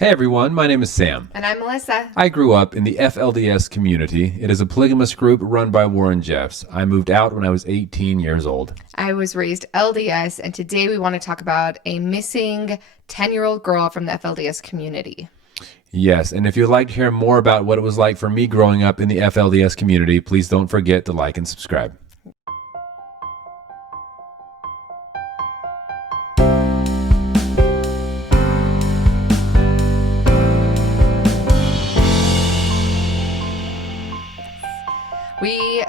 Hey everyone, my name is Sam. And I'm Melissa. I grew up in the FLDS community. It is a polygamous group run by Warren Jeffs. I moved out when I was 18 years old. I was raised LDS, and today we want to talk about a missing 10-year-old girl from the FLDS community. Yes, and if you'd like to hear more about what it was like for me growing up in the FLDS community, please don't forget to like and subscribe. We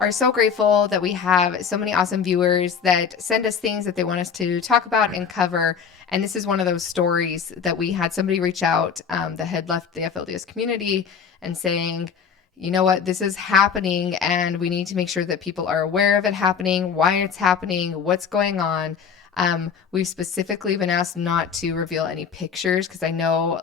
are so grateful that we have so many awesome viewers that send us things that they want us to talk about and cover. And this is one of those stories that we had somebody reach out that had left the FLDS community and saying, you know what, this is happening and we need to make sure that people are aware of it happening, why it's happening, what's going on. We've specifically been asked not to reveal any pictures because I know,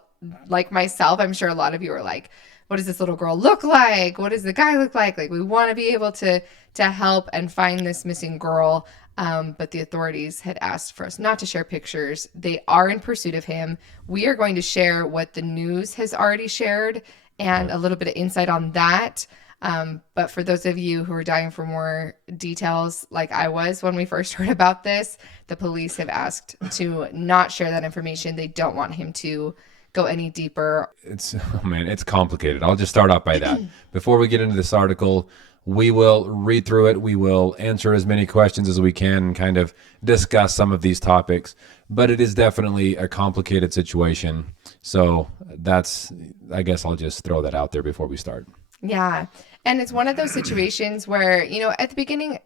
like myself, I'm sure a lot of you are like, what does this little girl look like? What does the guy look like? Like, we want to be able to help and find this missing girl. But the authorities had asked for us not to share pictures. They are in pursuit of him. We are going to share what the news has already shared and a little bit of insight on that. But for those of you who are dying for more details, like I was when we first heard about this, the police have asked to not share that information. They don't want him to go any deeper. It's complicated. I'll just start off by that. Before we get into this article, we will read through it. We will answer as many questions as we can and kind of discuss some of these topics. But it is definitely a complicated situation. So I guess I'll just throw that out there before we start. Yeah. And it's one of those situations where, at the beginning,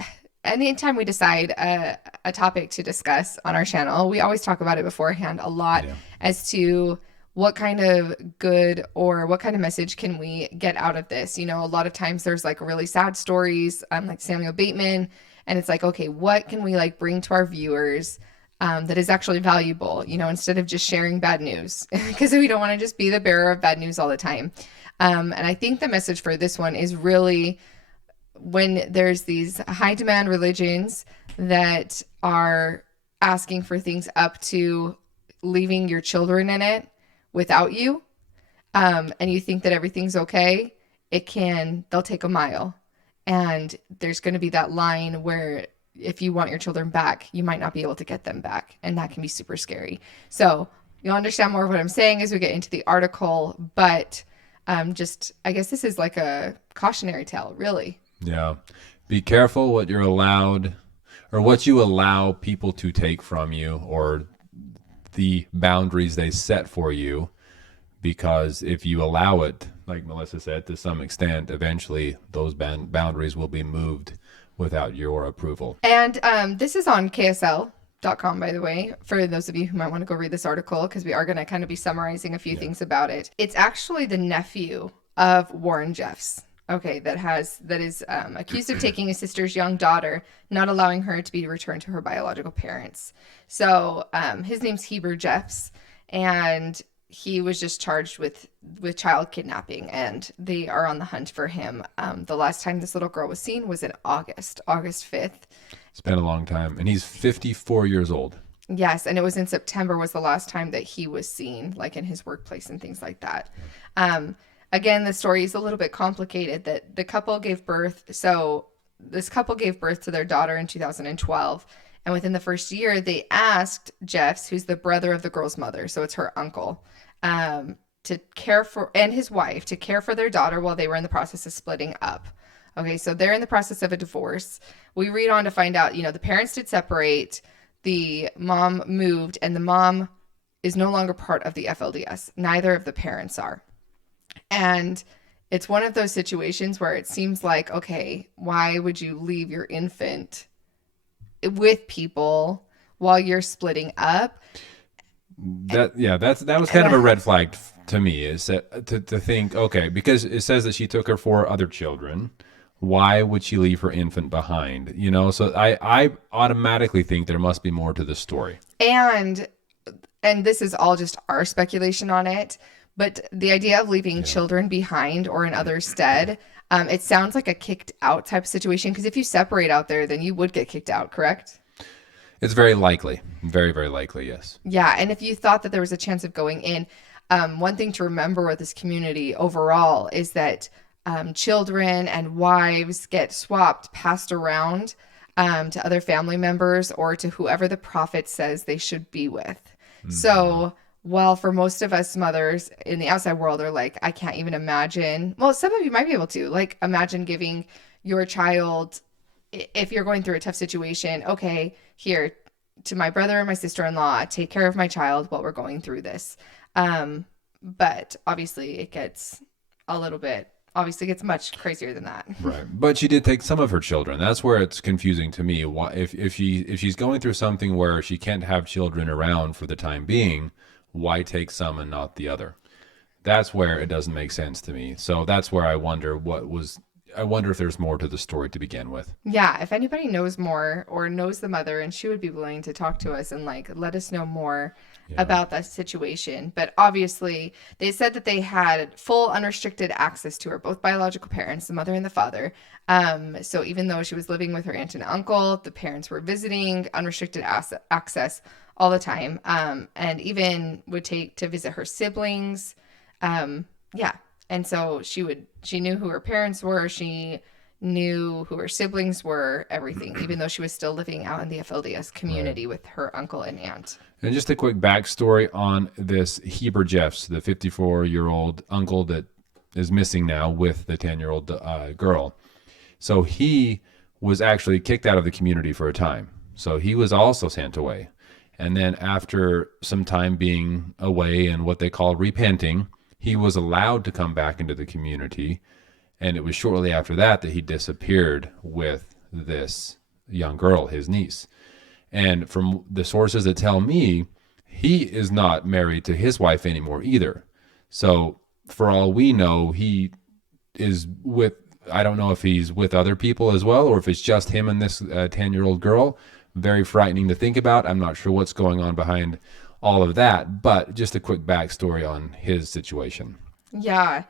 anytime we decide a topic to discuss on our channel, we always talk about it beforehand a lot as to what kind of good or what kind of message can we get out of this? A lot of times there's like really sad stories, like Samuel Bateman, and it's like, okay, what can we like bring to our viewers that is actually valuable, instead of just sharing bad news, because we don't want to just be the bearer of bad news all the time. And I think the message for this one is really when there's these high demand religions that are asking for things up to leaving your children in it without you, and you think that everything's okay, they'll take a mile. And there's going to be that line where if you want your children back, you might not be able to get them back. And that can be super scary. So you'll understand more of what I'm saying as we get into the article. But I guess this is like a cautionary tale, really. Yeah. Be careful what you're allowed or what you allow people to take from you, or the boundaries they set for you, because if you allow it, like Melissa said, to some extent, eventually those boundaries will be moved without your approval. And this is on KSL.com, by the way, for those of you who might want to go read this article, because we are going to kind of be summarizing a few things about it. It's actually the nephew of Warren Jeffs. Okay, that is accused of taking his sister's young daughter, not allowing her to be returned to her biological parents. So his name's Heber Jeffs, and he was just charged with child kidnapping, and they are on the hunt for him. The last time this little girl was seen was in August 5th. It's been a long time, and he's 54 years old. Yes, and it was in September was the last time that he was seen, like in his workplace and things like that. Again, the story is a little bit complicated. That the couple gave birth. So this couple gave birth to their daughter in 2012. And within the first year, they asked Jeffs, who's the brother of the girl's mother, so it's her uncle, to care for, and his wife, to care for their daughter while they were in the process of splitting up. Okay, so they're in the process of a divorce. We read on to find out, the parents did separate. The mom moved, and the mom is no longer part of the FLDS. Neither of the parents are. And it's one of those situations where it seems like, okay, why would you leave your infant with people while you're splitting up? That was kind of a red flag to me, is that to think, okay, because it says that she took her 4 other children. Why would she leave her infant behind? So I automatically think there must be more to the story. And this is all just our speculation on it. But the idea of leaving children behind or in others' stead, it sounds like a kicked out type of situation. Because if you separate out there, then you would get kicked out, correct? It's very likely. Very, very likely, yes. Yeah, and if you thought that there was a chance of going in, one thing to remember with this community overall is that children and wives get swapped, passed around to other family members or to whoever the prophet says they should be with. So while for most of us mothers in the outside world are like, I can't even imagine. Well, some of you might be able to, like, imagine giving your child, if you're going through a tough situation, okay, here, to my brother and my sister-in-law, take care of my child while we're going through this. But obviously it gets a little bit, obviously gets much crazier than that. Right. But she did take some of her children. That's where it's confusing to me. Why, if she's going through something where she can't have children around for the time being, why take some and not the other? That's where it doesn't make sense to me. So that's where I wonder if there's more to the story to begin with. Yeah, if anybody knows more or knows the mother, and she would be willing to talk to us and like let us know more about that situation. But obviously, they said that they had full unrestricted access to her, both biological parents, the mother and the father. So even though she was living with her aunt and uncle, the parents were visiting, unrestricted access all the time, and even would take to visit her siblings. Yeah. And so she knew who her parents were. She knew who her siblings were, everything, even though she was still living out in the FLDS community with her uncle and aunt. And just a quick backstory on this Heber Jeffs, the 54-year-old uncle that is missing now with the 10-year-old girl. So he was actually kicked out of the community for a time. So he was also sent away. And then after some time being away and what they call repenting, he was allowed to come back into the community, and it was shortly after that he disappeared with this young girl, his niece. And from the sources that tell me, he is not married to his wife anymore either. So for all we know, he is with, I don't know if he's with other people as well, or if it's just him and this 10-year-old girl. Very frightening to think about. I'm not sure what's going on behind all of that, but just a quick backstory on his situation. Yeah.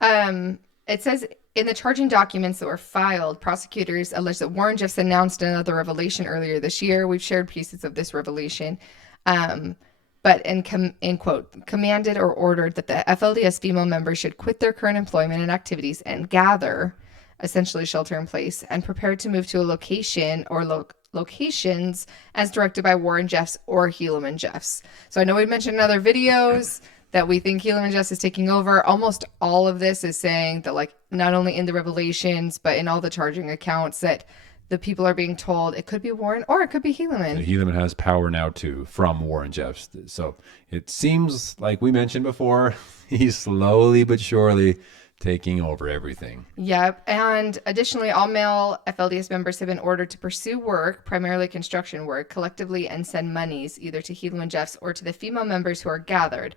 It says in the charging documents that were filed, prosecutors allege that Warren Jeffs announced another revelation earlier this year. We've shared pieces of this revelation. But in quote, commanded or ordered that the FLDS female members should quit their current employment and activities and gather, essentially shelter in place, and prepare to move to a location or locations as directed by Warren Jeffs or Helaman Jeffs. So I know we mentioned in other videos that we think Helaman Jeffs is taking over. Almost all of this is saying that, like, not only in the revelations, but in all the charging accounts, that the people are being told it could be Warren or it could be Helaman. Helaman has power now too from Warren Jeffs. So it seems like we mentioned before, he's slowly but surely taking over everything. Yep. And additionally, all male FLDS members have been ordered to pursue work, primarily construction work, collectively and send monies either to Helaman Jeffs or to the female members who are gathered.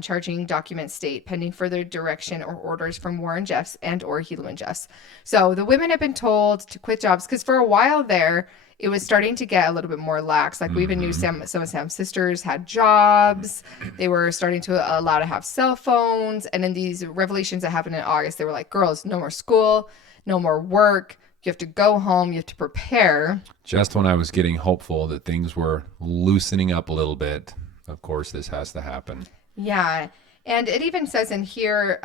Charging documents state pending further direction or orders from Warren Jeffs and or Helaman Jeffs. So the women have been told to quit jobs because for a while there, it was starting to get a little bit more lax. Like we even knew some of Sam's sisters had jobs. They were starting to allow to have cell phones. And in these revelations that happened in August, they were like, girls, no more school, no more work. You have to go home. You have to prepare. Just when I was getting hopeful that things were loosening up a little bit, of course, this has to happen. Yeah. And it even says in here,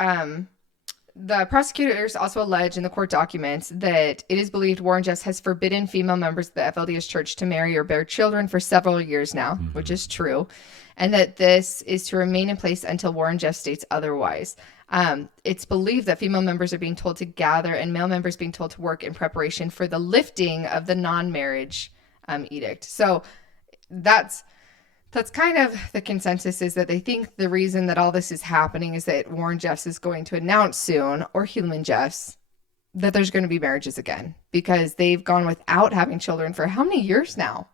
the prosecutors also allege in the court documents that it is believed Warren Jeffs has forbidden female members of the FLDS Church to marry or bear children for several years now, which is true, and that this is to remain in place until Warren Jeffs states otherwise. It's believed that female members are being told to gather and male members being told to work in preparation for the lifting of the non-marriage edict. So that's kind of the consensus, is that they think the reason that all this is happening is that Warren Jeffs is going to announce soon, or Helaman Jeffs, that there's going to be marriages again, because they've gone without having children for how many years now?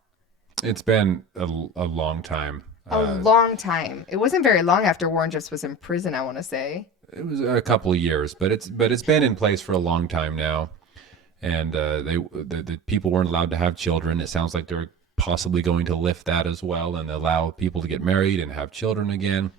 It's been a long time. A long time. It wasn't very long after Warren Jeffs was in prison, I want to say. It was a couple of years, but it's been in place for a long time now. And the people weren't allowed to have children. It sounds like they're possibly going to lift that as well and allow people to get married and have children again.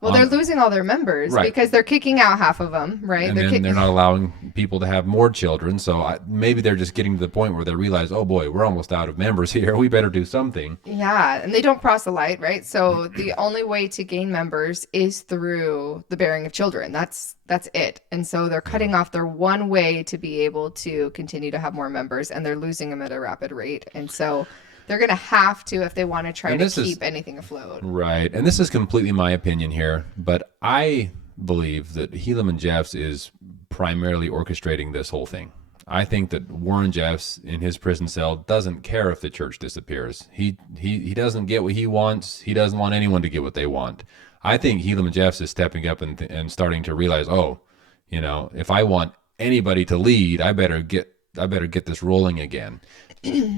Well, they're losing all their members because they're kicking out half of them, right? And then they're not allowing people to have more children. So maybe they're just getting to the point where they realize, oh boy, we're almost out of members here. We better do something. Yeah, and they don't proselyte, right? So the only way to gain members is through the bearing of children. That's it. And so they're cutting off their one way to be able to continue to have more members, and they're losing them at a rapid rate. And so they're going to have to if they want to try to keep anything afloat. Right. And this is completely my opinion here, but I believe that Helaman Jeffs is primarily orchestrating this whole thing. I think that Warren Jeffs in his prison cell doesn't care if the church disappears. He doesn't get what he wants. He doesn't want anyone to get what they want. I think Helaman Jeffs is stepping up and starting to realize, oh, if I want anybody to lead, I better get this rolling again.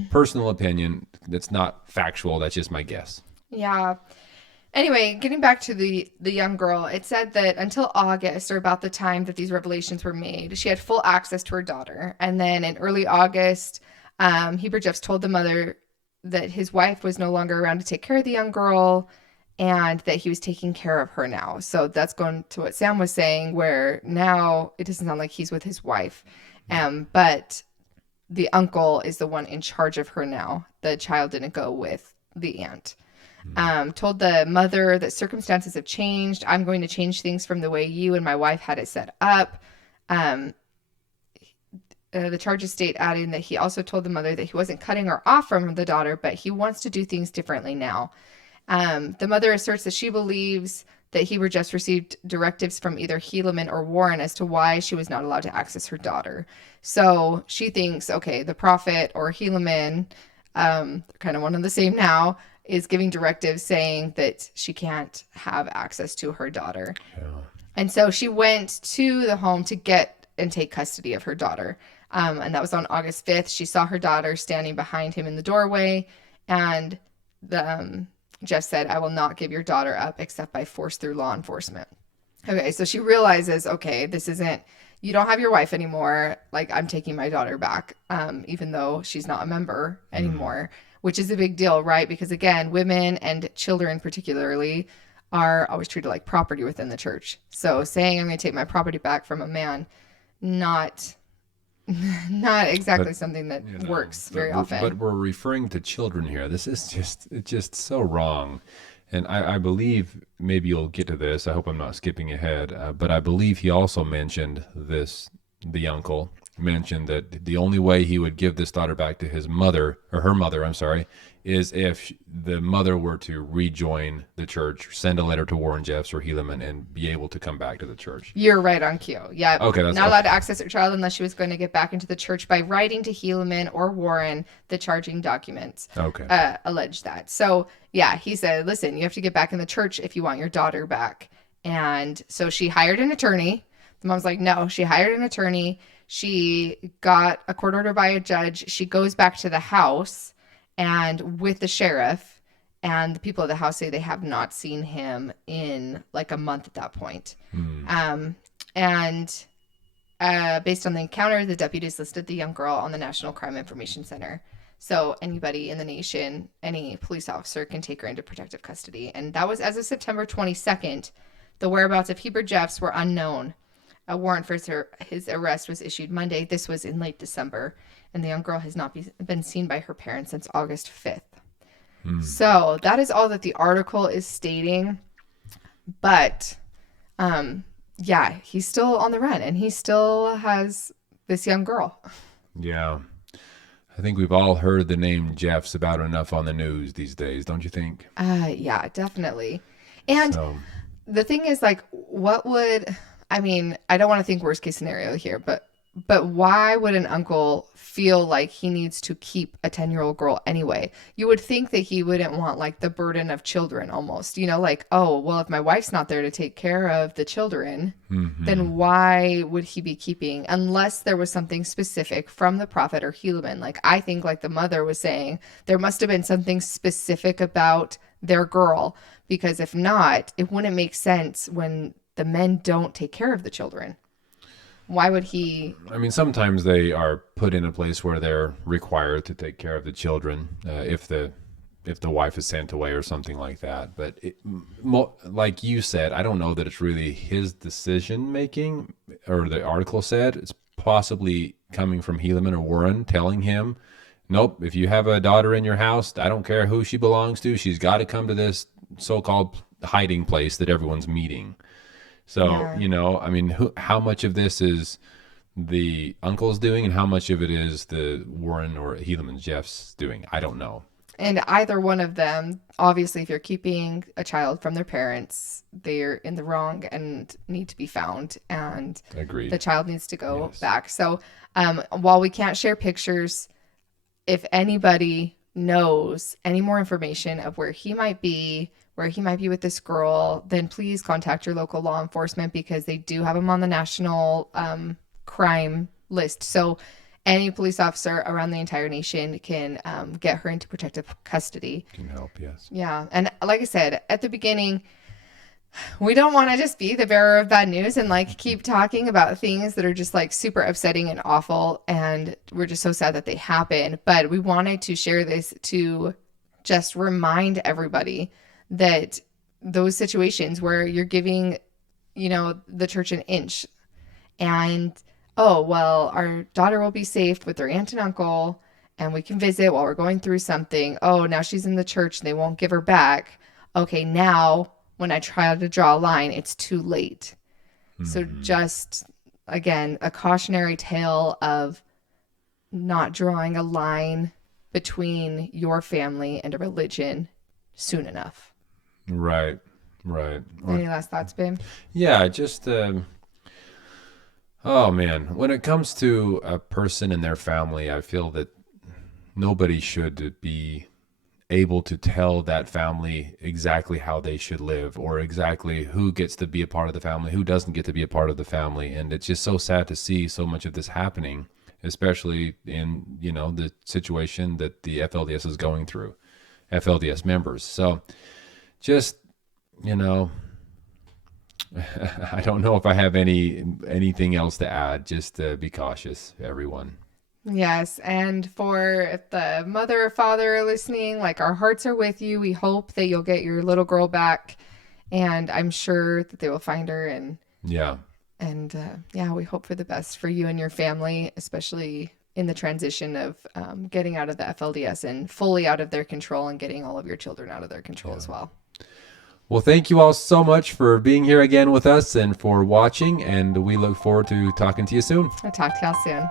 Personal opinion, that's not factual, that's just my guess. Yeah. Anyway, getting back to the young girl, it said that until August, or about the time that these revelations were made, she had full access to her daughter. And then in early August, Heber Jeffs told the mother that his wife was no longer around to take care of the young girl and that he was taking care of her now. So that's going to what Sam was saying, where now it doesn't sound like he's with his wife. But the uncle is the one in charge of her now. The child didn't go with the aunt. Told the mother that circumstances have changed. I'm going to change things from the way you and my wife had it set up. The charges state adding that he also told the mother that he wasn't cutting her off from the daughter, but he wants to do things differently now. The mother asserts that she believes that Heber just received directives from either Helaman or Warren as to why she was not allowed to access her daughter. So she thinks, okay, the prophet or Helaman, they're kind of one and the same now, is giving directives saying that she can't have access to her daughter. Yeah. And so she went to the home to get and take custody of her daughter. And that was on August 5th. She saw her daughter standing behind him in the doorway, and Jeff said, I will not give your daughter up except by force through law enforcement. Okay, so she realizes, okay, this isn't, you don't have your wife anymore. Like, I'm taking my daughter back, even though she's not a member anymore, which is a big deal, right? Because again, women and children particularly are always treated like property within the church. So saying I'm going to take my property back from a man, not exactly something that works very often. But we're referring to children here. This is just so wrong. And I believe, maybe you'll get to this, I hope I'm not skipping ahead, but I believe he also mentioned this, the uncle mentioned that the only way he would give this daughter back to his mother, or her mother, I'm sorry, is if the mother were to rejoin the church, send a letter to Warren Jeffs or Helaman, and be able to come back to the church. You're right on cue. Yeah. Okay. Not allowed to access her child unless she was going to get back into the church by writing to Helaman or Warren the charging documents. Okay. Allege that. So yeah, he said, listen, you have to get back in the church if you want your daughter back. And so she hired an attorney. The mom's like, no, she hired an attorney. She got a court order by a judge. She goes back to the house and with the sheriff, and the people of the house say they have not seen him in like a month at that point. And based on the encounter, the deputies listed the young girl on the National Crime Information Center. So anybody in the nation, any police officer can take her into protective custody. And that was as of September 22nd. The whereabouts of Heber Jeffs were unknown. A warrant for his arrest was issued Monday. This was in late December. And the young girl has not been seen by her parents since August 5th. So that is all that the article is stating. But, yeah, he's still on the run, and he still has this young girl. Yeah. I think we've all heard the name Jeffs about enough on the news these days, don't you think? Yeah, definitely. And the thing is, like, I don't want to think worst case scenario here, but why would an uncle feel like he needs to keep a 10-year-old girl anyway? You would think that he wouldn't want like the burden of children almost, like, oh, well, if my wife's not there to take care of the children, then why would he be keeping, unless there was something specific from the prophet or Helaman? Like, I think like the mother was saying, there must have been something specific about their girl, because if not, it wouldn't make sense when the men don't take care of the children. Why would he? I mean, sometimes they are put in a place where they're required to take care of the children if the if the wife is sent away or something like that. But like you said, I don't know that it's really his decision making, or the article said it's possibly coming from Helaman or Warren telling him, nope, if you have a daughter in your house, I don't care who she belongs to, she's got to come to this so-called hiding place that everyone's meeting. So, I mean, how much of this is the uncle's doing and how much of it is the Warren or Helaman Jeff's doing? I don't know. And either one of them, obviously, if you're keeping a child from their parents, they're in the wrong and need to be found. And Agreed. The child needs to go back. So while we can't share pictures, if anybody knows any more information of where he might be with this girl, then please contact your local law enforcement, because they do have him on the national crime list. So any police officer around the entire nation can get her into protective custody. Can help, yes. Yeah. And like I said, at the beginning, we don't want to just be the bearer of bad news and like keep talking about things that are just like super upsetting and awful. And we're just so sad that they happen. But we wanted to share this to just remind everybody that those situations where you're giving, the church an inch and, oh, well, our daughter will be safe with her aunt and uncle and we can visit while we're going through something. Oh, now she's in the church and they won't give her back. Okay, now when I try to draw a line, it's too late. Mm-hmm. So just, again, a cautionary tale of not drawing a line between your family and a religion soon enough. Right. Any last thoughts, babe? Yeah, just, oh man, when it comes to a person and their family, I feel that nobody should be able to tell that family exactly how they should live, or exactly who gets to be a part of the family, who doesn't get to be a part of the family. And it's just so sad to see so much of this happening, especially in, the situation that the FLDS is going through, FLDS members. So just, I don't know if I have anything else to add. Just be cautious, everyone. Yes, and for the mother or father listening, like, our hearts are with you. We hope that you'll get your little girl back, and I'm sure that they will find her. And we hope for the best for you and your family, especially in the transition of getting out of the FLDS and fully out of their control, and getting all of your children out of their control as well. Well, thank you all so much for being here again with us and for watching, and we look forward to talking to you soon. I'll talk to y'all soon.